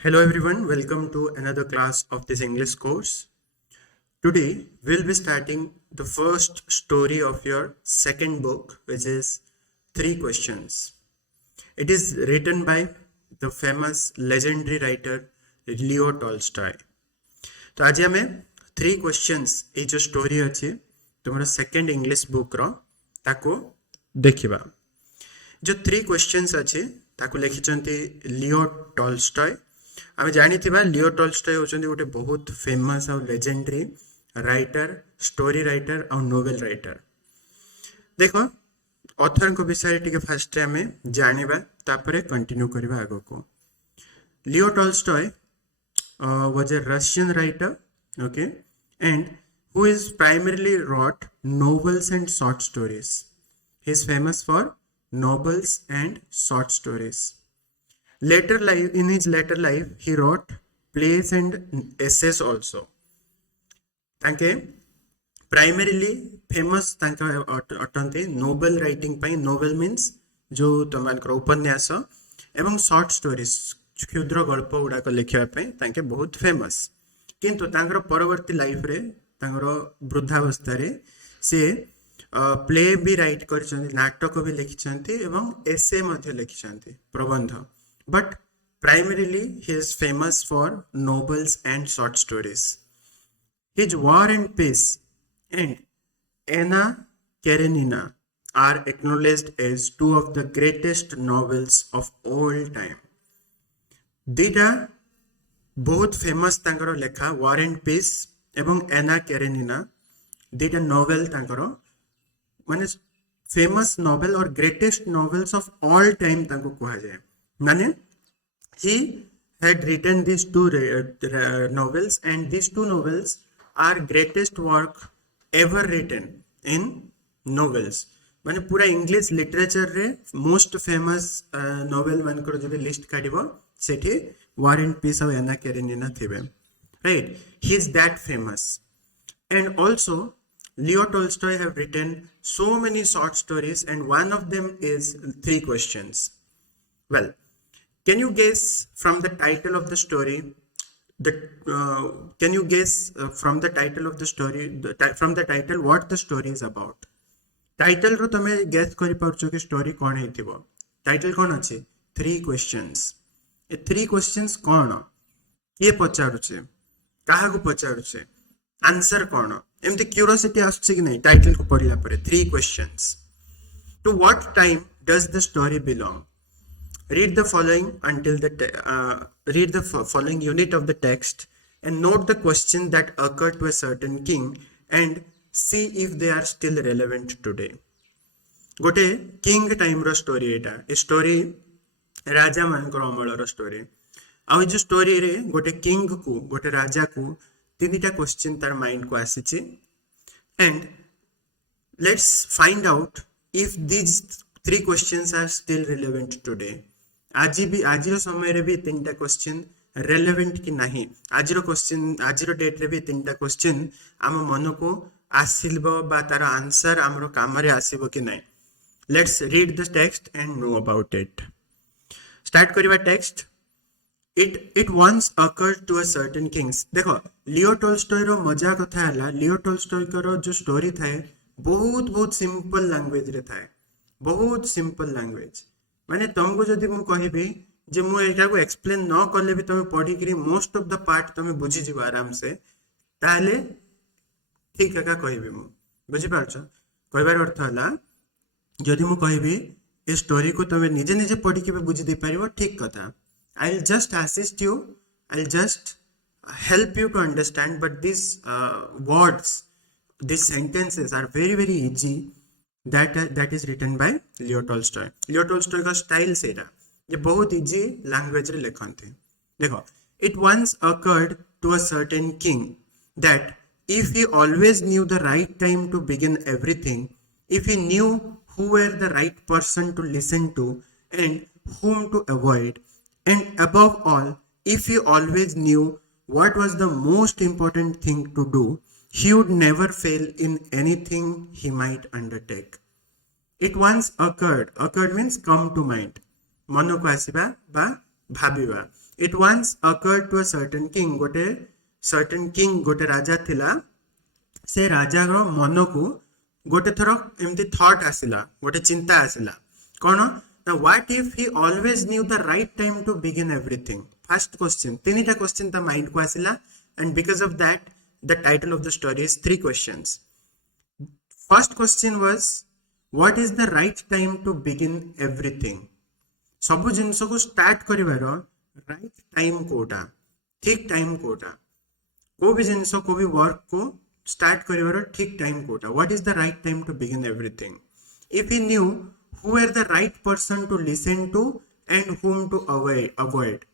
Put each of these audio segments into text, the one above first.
Hello everyone, welcome to another class of this English course. Today we'll be starting the first story of your second book, which is Three Questions. It is written by the famous legendary writer Leo Tolstoy. तो आज आम three questions ये जो story अच्छी तुम second English book रो देखा जो three questions अच्छे ताको लिखिंट लियो टॉल्स्टॉय आम जानी लियो टॉल्स्टॉय होचंदी गोटे बहुत फेमस और लेजेंडरी राइटर स्टोरी राइटर और नोवेल राइटर देखो ऑथर को विषय टिके फास्ट आम जानिबा तापरे कंटिन्यू करबा आगो को Leo Tolstoy was a Russian writer, okay, and who is primarily wrote novels and short stories. He is famous for novels and short stories. In his later life, he wrote plays and essays also. तांके primarily famous तांका अटंते novel writing पाई. Novel means जो तमानकर उपन्यास एवं short stories क्षुद्र गल्प गुड़ाक लिखापी बहुत famous किंतु तांकर परवर्ती life रे तांकर वृद्धावस्था से प्ले भी राइट कर नाटक भी लिखिं एवं एसे लिखिं प्रबंध but primarily he is famous for novels and short stories his War and Peace and Anna Karenina are acknowledged as two of the greatest novels of all time दीटा बहुत फेमस तांकर लेखा वॉर एंड पीस एवं एना Karenina दीटा novel तांकर माने famous novel और greatest novels of all time तांको कहा जाए माने ही had written these two novels and these two novels are greatest work ever written in novels माने पूरा इंग्लिश लिटरेचर रे मोस्ट फेमस नोवेल मानकर जो लिस्ट काढिबो सेठी War and Peace of Anna Karenina थिबे right he is that famous and also Leo Tolstoy have written so many short stories and one of them is three questions well can you guess from the title of the story can you guess from the title of the story from the title what the story is about title रो तमे guess करि परछो कि story कोन हेतिबो title कोन अछि three questions ए three questions कोन ये पचारुछे काहा को पचारुछे answer कोन एमते curiosity आछे कि नहीं टाइटल को पढिला परे three questions to what time does the story belong read the following unit of the text and note the question that occurred to a certain king and see if they are still relevant today गोटे king time row story Etah a story राजा मानकर अमल रो story आ जो story रे गोटे king को गोटे राजा को तीनटा question तार माइंड को आसीची and let's find out if these three questions are still relevant today आज समय रे भी तीनटा क्वेश्चन रेलेवेंट कि नहीं आज डेट रे भी तीनटा क्वेश्चन आम मन को आसिलबो बा तार आंसर हमरो काम रे आसीबो कि नहीं let's read the text and know about it start करिवा text it once occurred to a certain kings देखो लियो टॉल्स्टॉय रो मजा कथा हला लियो टॉल्स्टॉय रो जो स्टोरी थाए बहुत सिंपल लैंग्वेज रे थाए बहुत सिंपल लैंग्वेज माने तुमको जदि मु कहबी जे मु एटा को एक्सप्लेन न करले भी तुम पढ़ी करी मोस्ट ऑफ द पार्ट तुम बुझी जीव आराम से ताले ठीक का कहबी मु बुझी पारछो कहबार अर्थ हला जदि मु कहबी ए स्टोरी को तुम निजे निजे पढ़ी के बुझी दे पारिबो ठीक कथा I will just assist you I will just help you to understand but this words these sentences are very easy that is written by Leo Tolstoy. Leo Tolstoy का स्टाइल सेटा ये बहुत इजी लैंग्वेज रे लिखंते देखो it once occurred to a certain king that if he always knew the right time to begin everything, if he knew who were the right person to listen to and whom to avoid, and above all if he always knew what was the most important thing to do, he would never fail in anything he might undertake. It once occurred means come to mind. मन को आसवा बा भाबिवा it once occurred to a certain king गोटे राजा थिला से राजा रो मन को गोटे थर एमती थॉट आसिला गोटे चिंता आसिला कौन ना what if he always knew the right time to begin everything first question तीनटा क्वेश्चन ता माइंड को आसिला and because of that the title of the story is three questions first question was what is the right time to begin everything सब जिनस को start करिवार right time कोटा ठीक टाइम कोटा को भी जिनस को भी वर्क को स्टार्ट करिवार ठीक टाइम कोटा what is the right time to begin everything if he knew who are the right person to listen to and whom to avoid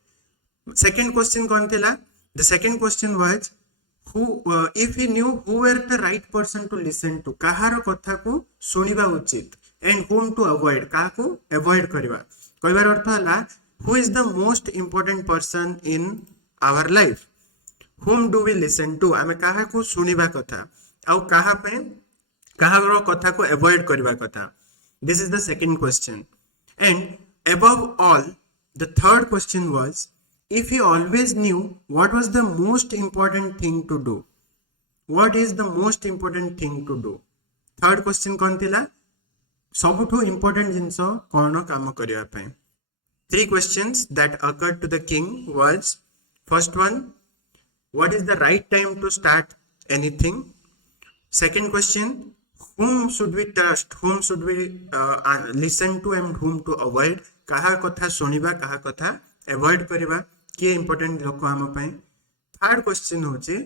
second question कौन थिला the second question was who if he knew who were the right person to listen to कहार कथा को सुनिबा उचित and whom to avoid काहा को avoid करिवा कहबार अर्थ हला who is the most important person in our life whom do we listen to आमे काहा को सुनिबा कथा आउ काहा पे काहार कथा को avoid करिबा कथा this is the second question and above all the third question was if he always knew what was the most important thing to do what is the most important thing to do third question कौन थिला सबुठु important जिंस कौन काम करिया पे three questions that occurred to the king was first one what is the right time to start anything second question whom should we trust whom should we listen to and whom to avoid काहा कथा सुनिबा काहा कथा avoid करबा के important लोक हम पय third question होचे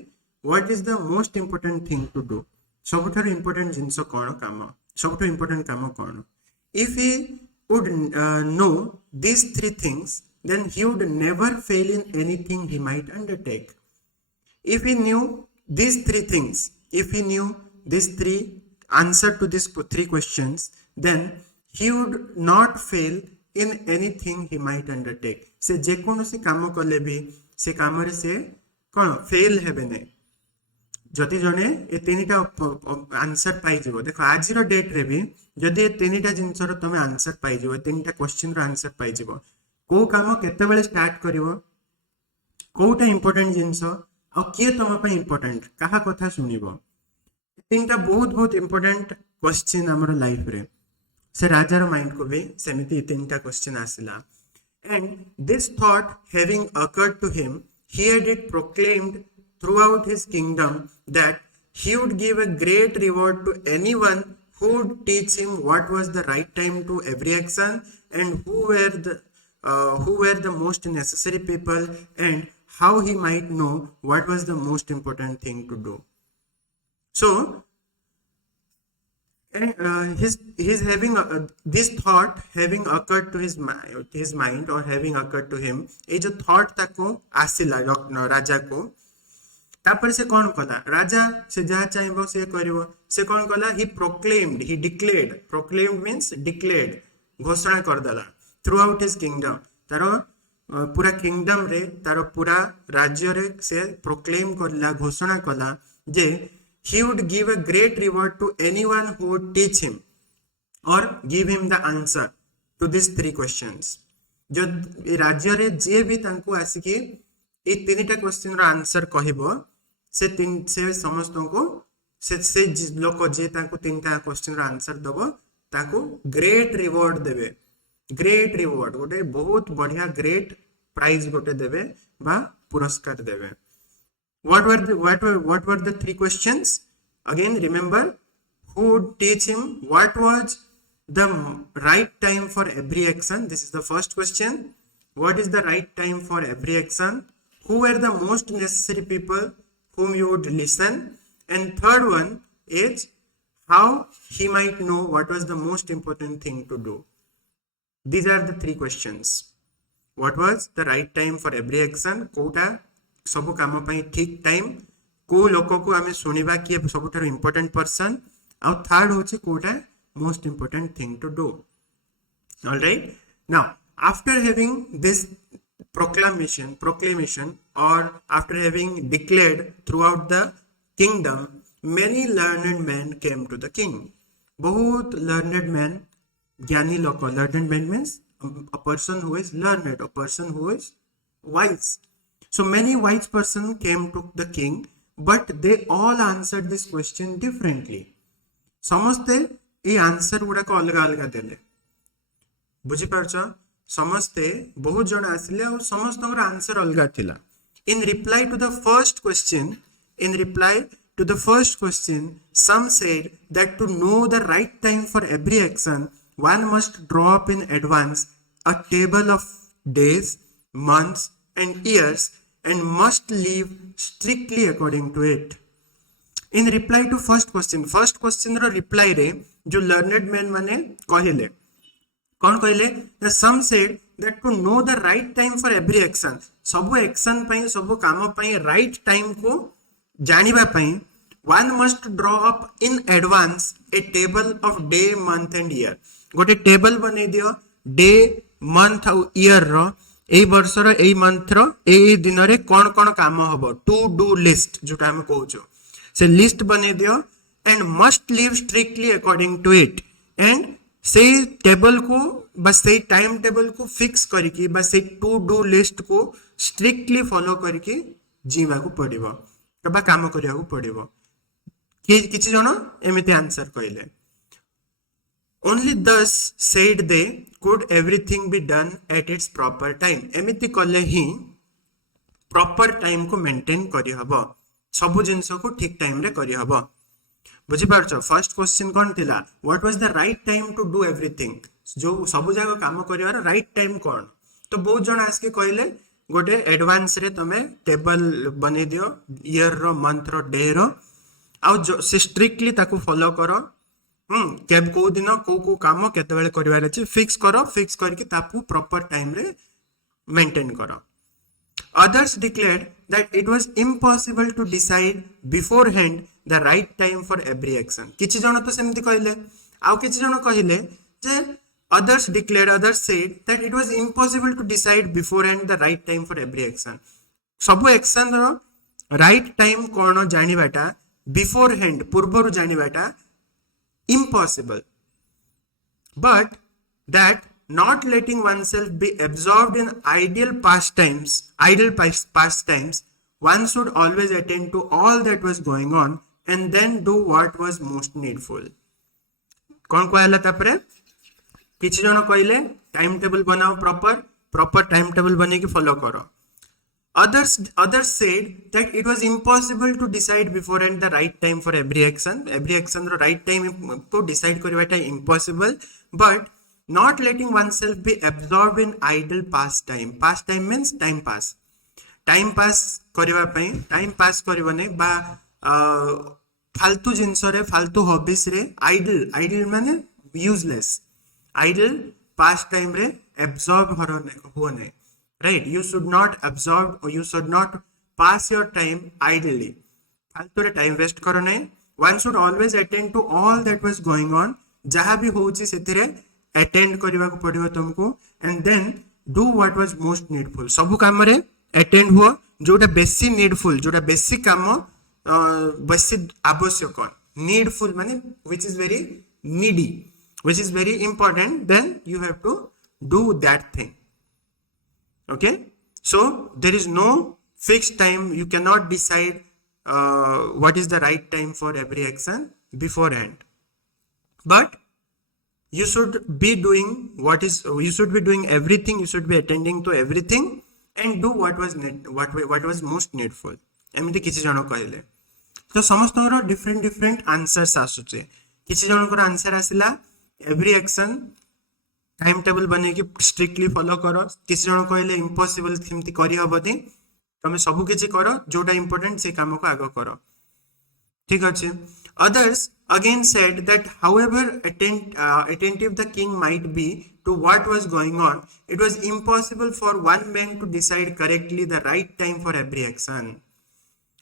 what is the most important thing to do सबुठार इंपोर्टेंट जिंस कोन काम सबुठ इंपोर्टेंट काम कोन if he would know these three things then he would never fail in anything he might undertake if he knew these three things if he knew these three answer to these three questions then he would not fail in anything he might undertake से जे कोनोसी काम करले भी से काम रे से कोन fail हेबे नै जति जने ए तीनटा आंसर पाई जिवो देखो आज रो डेट रे भी जदि ए तीनटा जिंस रो तमे आंसर पाई जिवो तीनटा क्वेश्चन रो आंसर पाई जिवो को काम केते बेले स्टार्ट करिवो कोटा इंपोर्टेंट जिंस आ के तम पे इंपोर्टेंट काहा कथा सुनिबो तीनटा बहुत बहुत इंपोर्टेंट क्वेश्चन हमर लाइफ रे से राजा रो माइंड को भी सेमिति तीनटा question आसिला and this thought having occurred to him he had it proclaimed throughout his kingdom that he would give a great reward to anyone who would teach him what was the right time to every action and who were the most necessary people and how he might know what was the most important thing to do so he's having this thought having occurred to his mind or having occurred to him ए जो thought ताको आसिला राजा को तापर से कौन कला राजा से जहा चाहिबो से करिवो से कौन कला he proclaimed he declared proclaimed means declared घोषणा कर दला throughout his kingdom तारो पूरा किंगडम रे तारो पूरा राज्य रे से proclaim करला घोषणा कला जे he would give a great reward to anyone who would teach him or give him the answer to these three questions जो राज्य रे जे भी तांको आसी कि ए तीनटा क्वेश्चन रो आंसर कहबो से समस्त को से लोक जे तांको तीनटा क्वेश्चन रो आंसर दबो ताको ग्रेट रिवॉर्ड देबे ग्रेट रिवॉर्ड गोटे बहुत बढ़िया ग्रेट प्राइज गोटे देबे बा पुरस्कार देबे what were the three questions again remember who would teach him what was the right time for every action this is the first question what is the right time for every action who were the most necessary people whom you would listen and third one is how he might know what was the most important thing to do these are the three questions what was the right time for every action Kota सब काम पई ठीक time को लोक को आमे सुनिबा कि सबुठार इंपोर्टेंट पर्सन आ थर्ड होचे कोटा most important thing to do all right now after having this proclamation or after having declared throughout the kingdom many learned men came to the king बहुत learned men ज्ञानी लोक learned men means a person who is learned, a person who is wise. So many wise person came to the king, but they all answered this question differently. ସମସ୍ତେ ଏଇ answer ଗୁଡାକ ଅଲଗା ଅଲଗା ଦେଲେ। ବୁଝିପାରୁଛ? ସମସ୍ତେ ବହୁତ ଜଣ ଆସିଲେ ଆଉ ସମସ୍ତଙ୍କର ଆନ୍ସର ଅଲଗା ଥିଲା। In reply to the first question, some said that to know the right time for every action, one must draw up in advance a table of days, months, and years, and must live strictly according to it. In reply to first question row reply रे जो learned men माने कहले कौन कहले? Some said that to know the right time for every action, सब action ପାଇଁ सब काम ପାଇଁ right time को जानिबा ପାଇଁ one must draw up in advance a table of day, month and year. गोटे टेबल बनै दियो डे, मंथ और ईयर रो, एई वर्ष रो, एई मंथ रो, एई दिन रे कोन कोन काम हबो, टू डू लिस्ट जोटा हम कहउछो से लिस्ट बनै दियो and must live strictly according to it. And से टेबल को बस से टाइम टेबल को फिक्स करके बस से टू डू लिस्ट को स्ट्रिक्टली फॉलो करके जीवा को पड़िबो बा काम करिया को पड़िबो। किछि जण एमिति आंसर कहले। Only thus said they could everything be done at its proper time. एमिति कले ही प्रॉपर टाइम को मेंटेन करि हबो, सब जिंस को ठीक टाइम रे करि हबो। बुझि पारछो? फर्स्ट क्वेश्चन कोन थिला? What was the right time to do everything? जो सब जगह काम करिवार राइट टाइम कोन? तो बहुत जण आस के कहले गोटे एडवांस रे तमे टेबल बने दियो ईयर रो, मंथ रो, डे रो, आ से स्ट्रिक्टली ताको फॉलो करो। केब को दिन को काम केते बेले करिवार अछि फिक्स करो, फिक्स करके तापु प्रॉपर टाइम रे मेंटेन करो। Others declared that it was impossible to decide beforehand the right time for every action. किछि जण तो सेमति कहले, आउ किछि जण कहले जे others said that it was impossible to decide beforehand the right time for every action. सब एक्शन रो राइट टाइम कोन जानिबाटा beforehand पूर्वरु जानिबाटा impossible, but that not letting oneself be absorbed in idle pastimes, one should always attend to all that was going on and then do what was most needful. कौन कहला तापरे? किछि जण कहले टाइम टेबल बनाओ, proper time table बने के follow करो। Others said that it was impossible to decide beforehand the right time for every action ro right time को decide Karwata impossible, but not letting oneself be absorbed in idle pastime means time pass करवा पई, time pass करबो नै बा फालतू जिंस रे, फालतू hobbies रे आइडल माने यूजलेस, आइडल पास टाइम रे एब्जॉर्ब हो नै, right? You should not absorb or you should not pass your time idly. फालतू रे टाइम वेस्ट करो नै। One should always attend to all that was going on, जहा भी होउची सेतिरे अटेंड करबा को पड़िबो तुमको, and then do what was most needful. सब काम रे अटेंड हुआ जोटा बेसी नीडफुल, जोटा बेसी काम बेसी आवश्यक, नीडफुल माने which is very needy, which is very important, then you have to do that thing. Okay, so there is no fixed time. You cannot decide what is the right time for every action beforehand, but you should be doing you should be doing everything, you should be attending to everything and do what was most needful. एमती किछि जण कहले। तो समस्तଙ୍କର different answers आसुचे। किछि जणकर answer आसिला every action time table बने कि स्ट्रिक्टली फॉलो करो, किसी जण कहले इम्पॉसिबल सेमती करि हबोनी, तमे सब किछि करो जोटा इंपोर्टेंट से काम को आगो करो। ठीक अछि। Others again said that however attentive the king might be to what was going on, it was impossible for one man to decide correctly the right time for every action.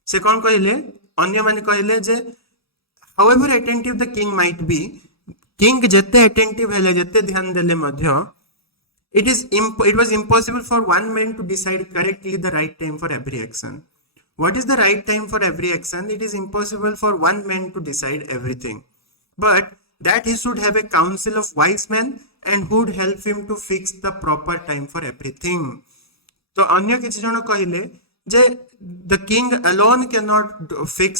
से कोन कहले? अन्य माने कहले जे however attentive the king might be, king जते attentive हेले, जते ध्यान देले मध्य it was impossible for one man to decide correctly the right time for every action. What is the right time for every action? It is impossible for one man to decide everything, but that he should have a council of wise men and who would help him to fix the proper time for everything. तो अन्य किसी जन कहले जे the king alone cannot fix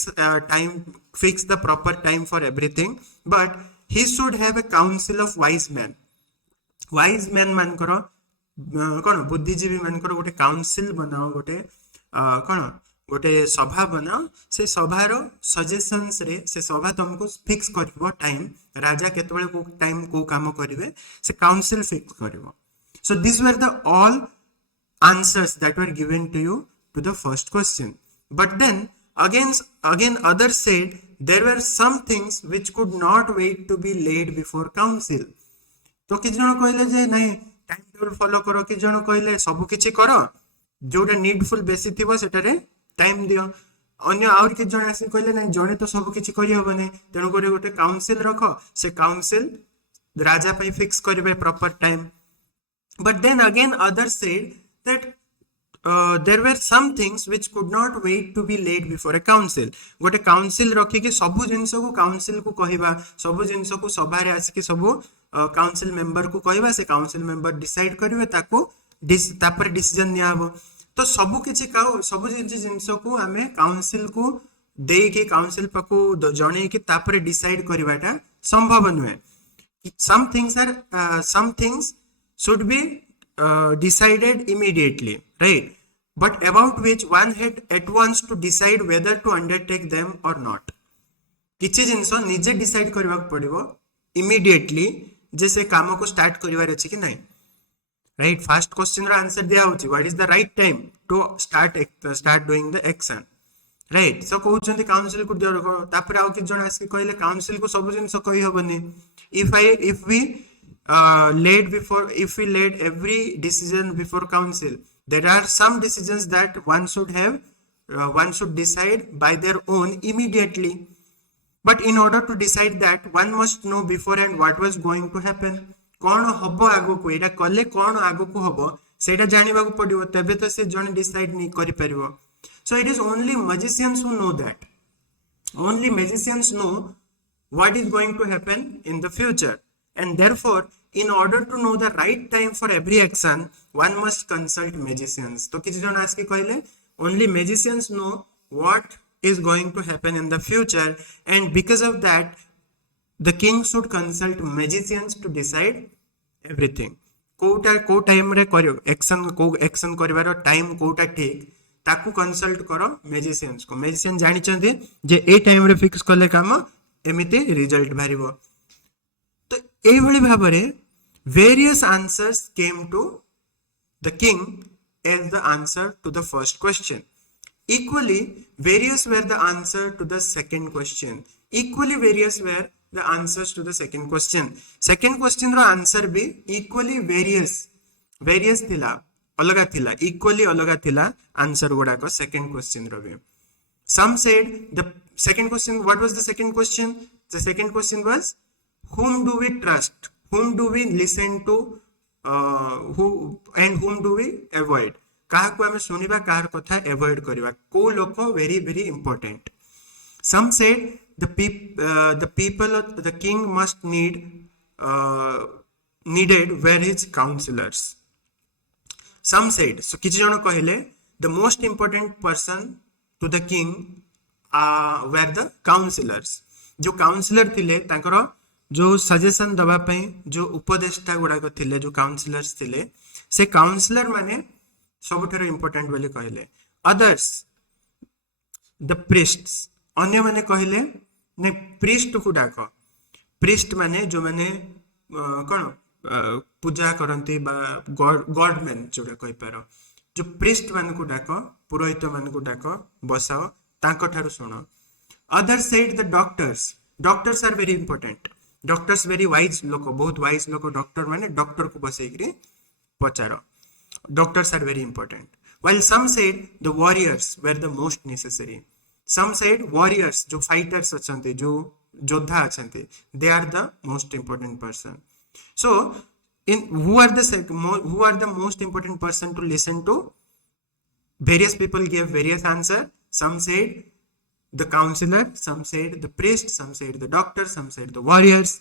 the proper time for everything, but he should have a council of wise men. Wise men मानकर कौन बुद्धिजीवी मानकर गोटे काउंसिल बनाओ, गोटे कौन गोटे सभा बनाओ, से सभार सजेशंस रे से सभा तुमको फिक्स करिवो टाइम, राजा केतबेले को टाइम को काम करिवे से काउंसिल फिक्स करिवो. So these were the all answers that were given to you to the first question. But then again others said there were some things which could not wait to be laid before council. तो किछ जण कहले जे नहीं time table follow करो, किछ जण कहले सब किछि करो जोटा नीडफुल बेसी थिबो सेटारे टाइम दियो, अन्य आउर किछ जण आसी कहले नहीं जणे तो सब किछि करि हबने तेनु करे गोटे काउंसिल रखो, से काउंसिल राजा पई फिक्स करबे proper time. But then again others said that there were some things which could not wait to be laid before a council. गोटे काउंसिल रखी कि सब जिंस को काउंसिल को कहबा, सब जिंस को सभा रे आसी कि सब काउंसिल मेंबर को कहबा, से काउंसिल मेंबर डिसाइड करिवे ताको तापर डिसीजन निया हबो. तो सब किछि सब जिंस को हमें काउंसिल को दे के काउंसिल पाको जणे कि तापर डिसाइड करबाटा संभव नुहे. some things should be decided immediately, right? But about which one had at once to decide whether to undertake them or not. किछि जिंस निजे डिसाइड करबा पड़िबो immediately जे से काम को स्टार्ट करिवार अछि कि नहीं, राइट? फर्स्ट क्वेश्चन रो आंसर दिया होछि what is the right time to start doing the action, right? So कहउछन्ती काउंसिल को दियो रखो, तापर आउ कि जण आसी कहले काउंसिल को सब जिंस कहि होबनी. if we laid every decision before council, there are some decisions that one should decide by their own immediately, but in order to decide that one must know beforehand what was going to happen. कौन हबो आगो को एटा कले कौन आगो को हबो सेटा जानिबा को पड़िबो, तबे तो से जने डिसाइड नहीं करि परिबो. So it is only magicians who know that. Only magicians know what is going to happen in the future, and therefore in order to know the right time for every action one must consult magicians. तो किछि जन ASCII कहले only magicians know what is going to happen in the future, and because of that the king should consult magicians to decide everything. को time रे करियो action करिवार time कोटा ठीक ताकू कंसल्ट करो मैजिशियंस को. मैजिशियन जानि चंदी जे ए टाइम रे फिक्स करले काम एमिते रिजल्ट भारिबो. तो एई भली भाबरे various answers came to the king as the answer to the first question. Equally various were the answer to the second question. Equally various were the answers to the second question. Second question row answer भी equally various थिला, अलगा थिला, equally अलगा थिला answer गुडा को second question रो भी. Some said the second question, what was the second question? The second question was whom do we trust, whom do we listen to, whom do we avoid. कहा को हमें सुनिबा, car कथा avoid करिबा, को लोको very very important. Some said the people of the king must needed were his counselors. Some said, so किछि जण कहले the most important person to the king were the counselors. जो काउंसलर थिले तांकर जो सजेशन दबा पई जो उपदेष्टा गुडा को थिले, जो काउंसलर्स थिले, से काउंसलर माने सबठारो इंपोर्टेंट बोली कहले. अदर्स द प्रीस्ट्स, अन्य माने कहले ने प्रीस्ट को डाको. प्रीस्ट माने जो माने कोन पूजा करंती बा गॉड मैन जोडा कहि पारो, जो प्रीस्ट मान को डाको, पुरोहित मान को डाको, बसाओ तांको ठारो सुनो. Others said the doctors are very important. Doctors very wise लोक, बहुत वाइज लोक. डॉक्टर माने डॉक्टर को बसैकरी पचारो. Doctors are very important. While some said the warriors were the most necessary. Some said warriors, जो fighters अछंती, जो योद्धा अछंती, they are the most important person. So who are the most important person to listen to? Various people gave various answer. Some said the counselor, some said the priest, some said the doctor, some said the warriors.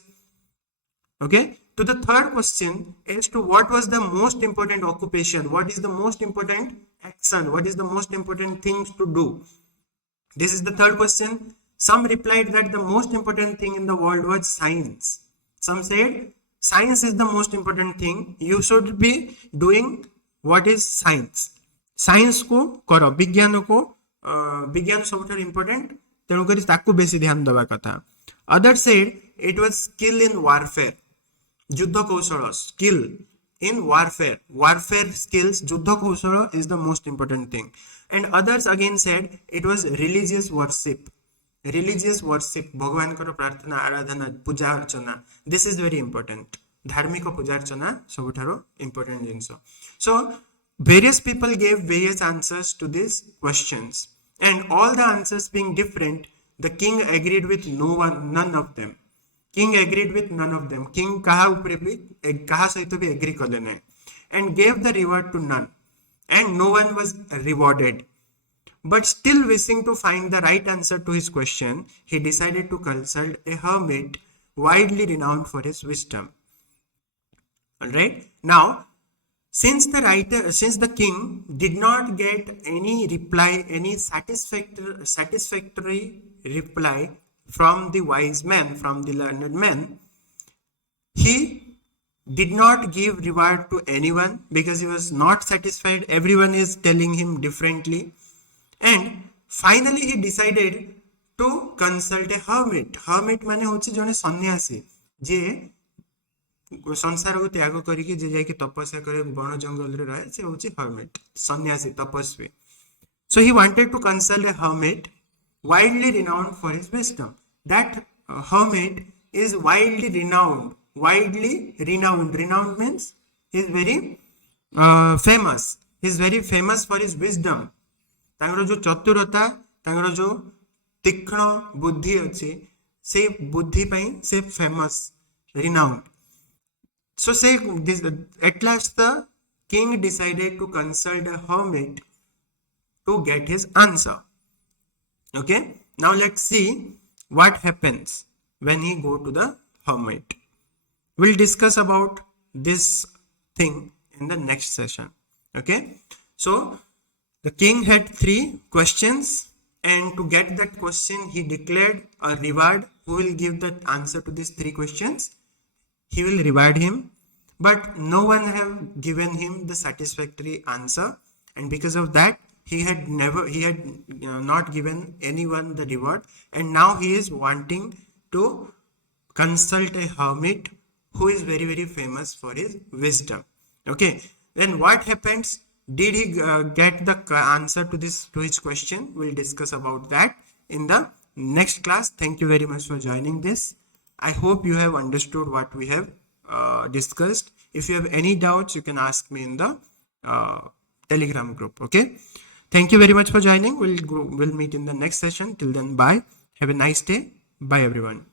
Okay, to the third question as to what was the most important occupation, what is the most important action, what is the most important things to do. This is the third question. Some replied that the most important thing in the world was science. Some said science is the most important thing. You should be doing what is science. Science को करो, विज्ञान को विज्ञान सबुठार important, तेणुकरी ताकू बेसी ध्यान देवा कथा. Others said it was skill in warfare. युद्ध कौशल, skill in warfare. Warfare skills, युद्ध कौशल is the most important thing. And others again said it was religious worship. Religious worship, भगवान को प्रार्थना आराधना पूजा अर्चना. This is very important. धार्मिक पूजा अर्चना सबुठारो important jeans. So various people gave various answers to these questions, and all the answers being different, the king agreed with none of them. King agreed with none of them. King kaha upre bhi kaha sahito bhi agree kale nahi, and gave the reward to none, and no one was rewarded. But still wishing to find the right answer to his question, he decided to consult a hermit widely renowned for his wisdom. Alright, now since the king did not get any reply, any satisfactory reply from the wise man, from the learned man, he did not give reward to anyone because he was not satisfied. Everyone is telling him differently. And finally he decided to consult a hermit. Hermit माने होची जने सन्यासी जे संसार को त्याग करिके जे जाके तपस्या करे वन जंगल रे रहे से होची hermit, सन्यासी तपस्वी. So he wanted to consult a hermit widely renowned for his wisdom. That hermit is widely renowned. Widely renowned. Renowned means he is very famous. He is very famous for his wisdom. तांगर जो चतुरता, तांगर जो तीक्ष्ण बुद्धि अच्छी, से बुद्धि पाई से famous, renowned. So say this, at last the king decided to consult a hermit to get his answer. Okay, now let's see what happens when he go to the hermit. We'll discuss about this thing in the next session. Okay, so the king had 3 questions, and to get that question he declared a reward. Who will give the answer to these 3 questions? He will reward him, but no one have given him the satisfactory answer, and because of that he had not given anyone the reward, and now he is wanting to consult a hermit who is very very famous for his wisdom. Okay, then what happens? Did he get the answer to his question? We'll discuss about that in the next class. Thank you very much for joining this. I hope you have understood what we have discussed. If you have any doubts, you can ask me in the Telegram group. Okay. Thank you very much for joining. We'll meet in the next session. Till then, bye. Have a nice day. Bye, everyone.